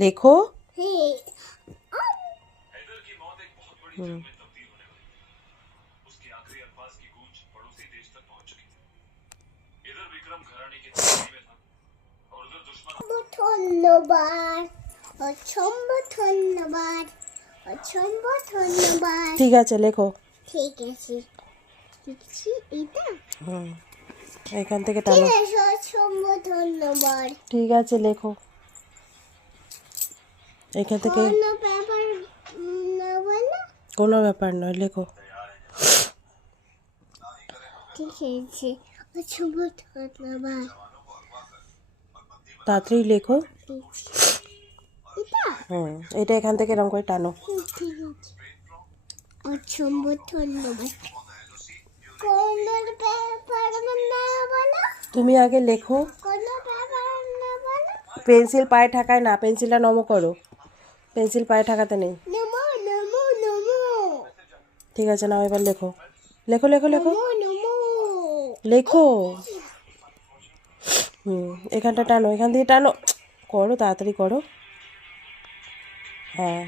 লেখো। ধন্যবাদ, অসংখ্য ধন্যবাদ, অসংখ্য ধন্যবাদ। ঠিক আছে লেখো। ঠিক আছে, লিখছি এটা। এখান থেকে টানো। অসংখ্য ধন্যবাদ। ঠিক আছে লেখো এখান থেকে। কোনো ব্যাপার না বলো। কোনো ব্যাপার নয়, লেখো। ঠিক আছে, অসংখ্য ধন্যবাদ। তাড়াতাড়ি লেখো। এটা এটা এখান থেকে এরকম করে টানো। ঠিক আছে, অসংখ্য ধন্যবাদ। কোনো ব্যাপার না বলো। তুমি আগে লেখো। কোনো ব্যাপার না বলো। পেন্সিল পায়ে ঠাকায় না, পেন্সিলটা নমো করো। পেন্সিল পায়ে ঠাকাতে নেই। নমো নমো নমো। ঠিক আছে, নাও এবার লেখো। লেখো লেখো লেখো নমো নমো। লেখো। এখানটা টানো, এখান দিয়ে টানো। করো, তাড়াতাড়ি করো। হ্যাঁ।